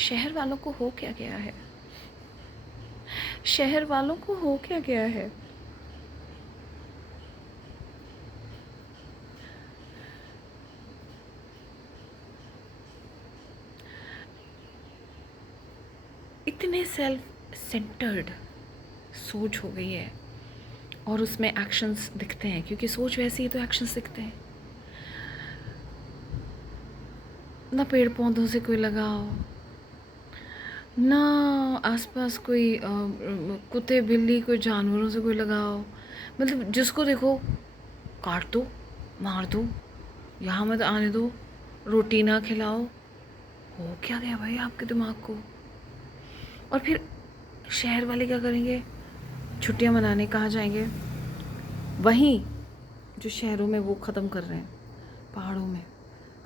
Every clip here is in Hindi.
शहर वालों को हो क्या गया है? शहर वालों को हो क्या गया है? इतने सेल्फ सेंटर्ड सोच हो गई है और उसमें एक्शंस दिखते हैं, क्योंकि सोच वैसी है तो एक्शंस दिखते हैं। ना पेड़ पौधों से कोई लगाव, ना आसपास कोई कुत्ते बिल्ली कोई जानवरों से कोई लगाव। मतलब जिसको देखो काट दो, मार दो, यहाँ मत आने दो, रोटी ना खिलाओ। हो क्या गया भाई आपके दिमाग को? और फिर शहर वाले क्या करेंगे? छुट्टियां मनाने कहाँ जाएंगे? वहीं जो शहरों में वो ख़त्म कर रहे हैं, पहाड़ों में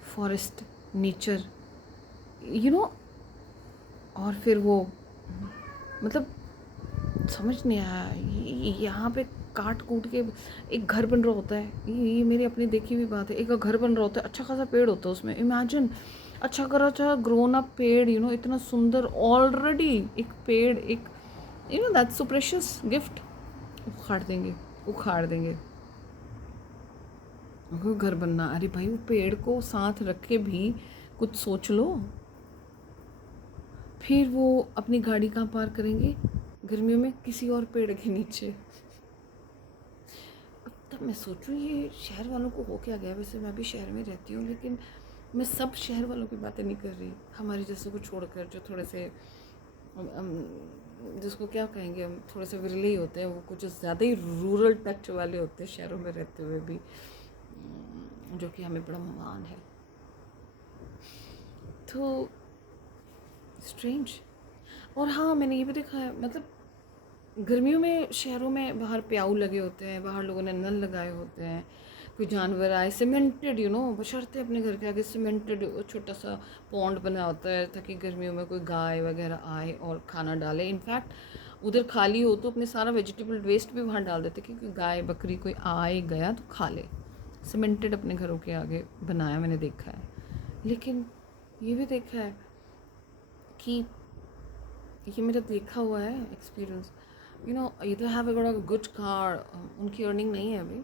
फॉरेस्ट, नेचर, यू नो। और फिर वो मतलब समझ नहीं आया, यहाँ पे काट कूट के एक घर बन रहा होता है। ये मेरी अपनी देखी हुई बात है। एक घर बन रहा होता है, अच्छा खासा पेड़ होता है उसमें, इमेजिन अच्छा कर अच्छा ग्रोन अप पेड़, इतना सुंदर ऑलरेडी एक पेड़, एक दैट्स सो प्रेशियस गिफ्ट, उखाड़ देंगे, उखाड़ देंगे। वो घर बनना, अरे भाई वो पेड़ को साथ रख के भी कुछ सोच लो। फिर वो अपनी गाड़ी कहाँ पार करेंगे गर्मियों में? किसी और पेड़ के नीचे। अब तब मैं सोचूं ये शहर वालों को हो क्या गया। वैसे मैं भी शहर में रहती हूँ, लेकिन मैं सब शहर वालों की बातें नहीं कर रही, हमारे जैसे को छोड़कर, जो थोड़े से जिसको क्या कहेंगे, हम थोड़े से विरले ही होते हैं, वो कुछ ज़्यादा ही रूरल टच वाले होते हैं शहरों में रहते हुए भी, जो कि हमें बड़ा मान है। तो स्ट्रेंज। और हाँ, मैंने ये भी देखा है, मतलब गर्मियों में शहरों में बाहर प्याऊ लगे होते हैं, बाहर लोगों ने नल लगाए होते हैं। कोई जानवर आए, सीमेंटेड, बशर्ते अपने घर के आगे सीमेंटेड छोटा सा पॉन्ड बना होता है, ताकि गर्मियों में कोई गाय वगैरह आए और खाना डाले। इनफैक्ट उधर खाली हो तो अपने सारा वेजिटेबल वेस्ट भी वहाँ डाल देते, क्योंकि गाय बकरी कोई आए गया तो खा ले। सीमेंटेड अपने घरों के आगे बनाया मैंने देखा है। लेकिन ये भी देखा है कि ये मेरा देखा हुआ है experience, either have got a good car, उनकी अर्निंग नहीं है अभी,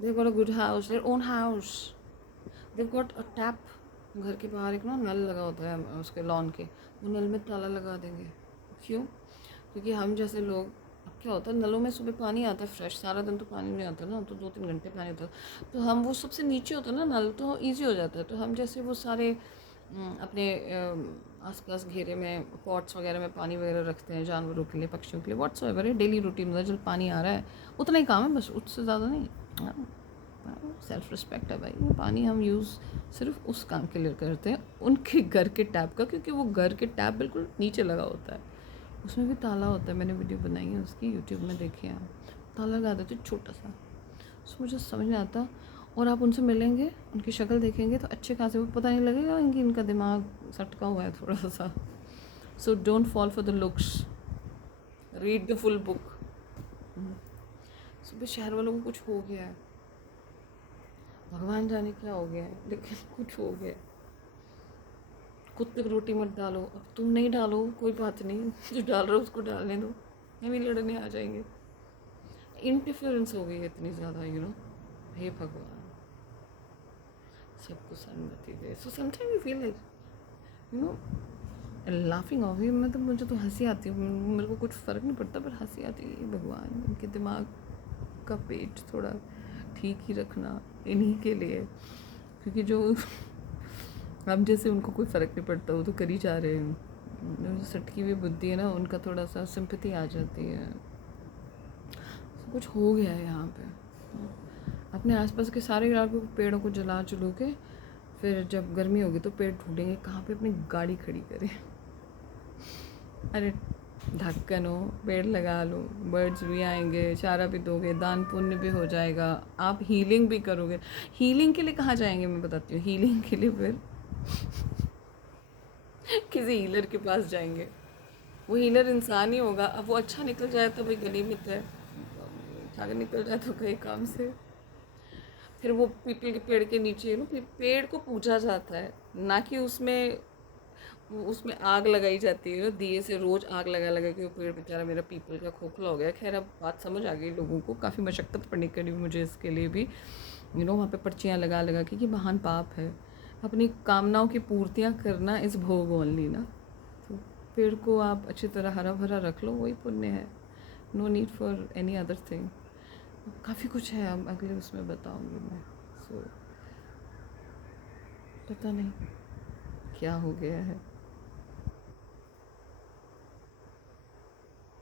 they've got a good house, their own house, they've got a tap, घर के बाहर एक नल लगा होता है उसके लॉन के, वो नल में ताला लगा देंगे। क्यों? क्योंकि हम जैसे लोग, अब क्या होता है, नलों में सुबह पानी आता है फ्रेश, सारा दिन तो पानी नहीं आता ना, तो 2-3 घंटे पानी होता है, तो हम वो सबसे नीचे होता है ना नल, तो ईजी हो जाता है। तो हम जैसे वो सारे अपने आसपास घेरे में पॉट्स वगैरह में पानी वगैरह रखते हैं जानवरों के लिए, पक्षियों के लिए, व्हाट्स एवर है डेली रूटीन में जब पानी आ रहा है उतना ही काम है, बस उससे ज़्यादा नहीं। सेल्फ रिस्पेक्ट है भाई, वो पानी हम यूज़ सिर्फ उस काम के लिए करते हैं, उनके घर के टैप का, क्योंकि वो घर के टैप बिल्कुल नीचे लगा होता है, उसमें भी ताला होता है। मैंने वीडियो बनाई है उसकी, यूट्यूब में देखी है, ताला लगा देते छोटा सा। सो मुझे समझ नहीं आता। और आप उनसे मिलेंगे, उनकी शक्ल देखेंगे तो अच्छे खासे, वो पता नहीं लगेगा इनका दिमाग सटका हुआ है थोड़ा सा। So don't fall for the looks, read the full book. सुबह शहर वालों को कुछ हो गया है, भगवान जाने क्या हो गया है, लेकिन कुछ हो गया है। कुत्ते को रोटी मत डालो, अब तुम नहीं डालो कोई बात नहीं, जो डाल रहे हो उसको डालने दो, हम ही लड़ने आ जाएंगे। इंटरफेरेंस हो गई है इतनी ज़्यादा, हे भगवान, सबको सन्मति दे। So sometime you feel like laughing off ही, मतलब मुझे तो हंसी आती है, मेरे को कुछ फ़र्क नहीं पड़ता, पर हंसी आती है। भगवान, इनके दिमाग का पेट थोड़ा ठीक ही रखना इन्हीं के लिए, क्योंकि जो अब जैसे उनको कोई फ़र्क नहीं पड़ता, वो तो कर ही जा रहे हैं। जो सटकी हुई बुद्धि है ना, उनका थोड़ा सा सिंपैथी आ जाती है। कुछ हो गया है यहाँ पे। अपने आसपास के सारे इलाकों पेड़ों को जला चुलू के, फिर जब गर्मी होगी तो पेड़ ढूंढेंगे कहाँ पे अपनी गाड़ी खड़ी करें। अरे ढक्कन हो, पेड़ लगा लो, बर्ड्स भी आएंगे, चारा भी दोगे, दान पुण्य भी हो जाएगा, आप हीलिंग भी करोगे। हीलिंग के लिए कहाँ जाएंगे मैं बताती हूँ, हीलिंग के लिए फिर किसी हीलर के पास जाएंगे। वो हीलर इंसान ही होगा, अब वो अच्छा निकल जाए तो भाई गनीमत है, अगर निकल जाए तो कई काम से। फिर वो पीपल के पेड़ के नीचे पेड़ को पूजा जाता है, ना कि उसमें वो उसमें आग लगाई जाती है, दिए से रोज़ आग लगा लगा के वो पेड़ बेचारा मेरा पीपल का खोखला हो गया। खैर अब बात समझ आ गई लोगों को, काफ़ी मशक्क़त पड़नी करी मुझे इसके लिए भी, वहाँ पे पर्चियाँ लगा लगा के कि महान पाप है अपनी कामनाओं की पूर्तियाँ करना इस भोग ओनली ना। तो पेड़ को आप अच्छी तरह हरा भरा रख लो, वही पुण्य है। No need for any other thing. काफ़ी कुछ है, अब अगले उसमें बताऊँगी मैं। सो पता नहीं क्या हो गया है।